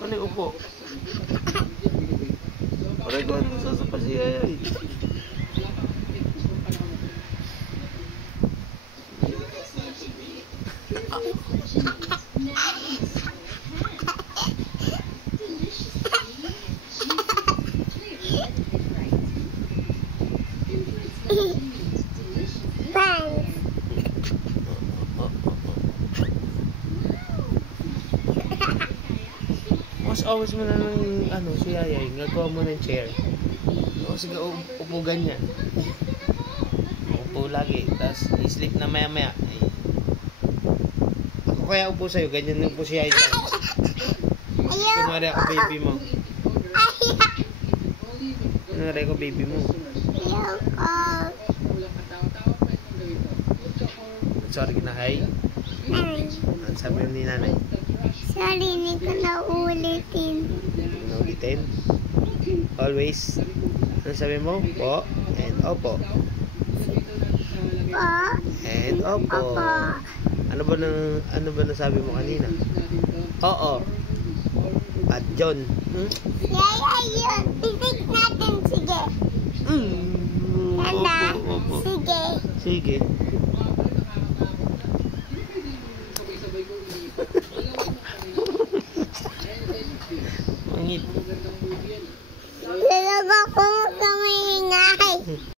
Mali upo. Aray ko, ano sasapa si Yayay? Mas awas mo na ng ano, si Yayay, gagawa mo ng chair. O sige, upo ganyan. Upo lagi, tapos i-sleep na maya maya. Ako kaya upo sa'yo, ganyan na upo si Yayay. Kunwari ako baby mo. Kunwari ako baby mo. Sorry na hi. Ang sabi ni nanay. Sorry, hindi ko na ulitin. Ulitin? Always. Ano sabi mo? Po and opo. Po And opo. Opo. Ano ba nasabi mo kanina? Oo. At John. Yay, yun. Titik natin, sige. Tanda, Opo. sige. Sige. Mangit.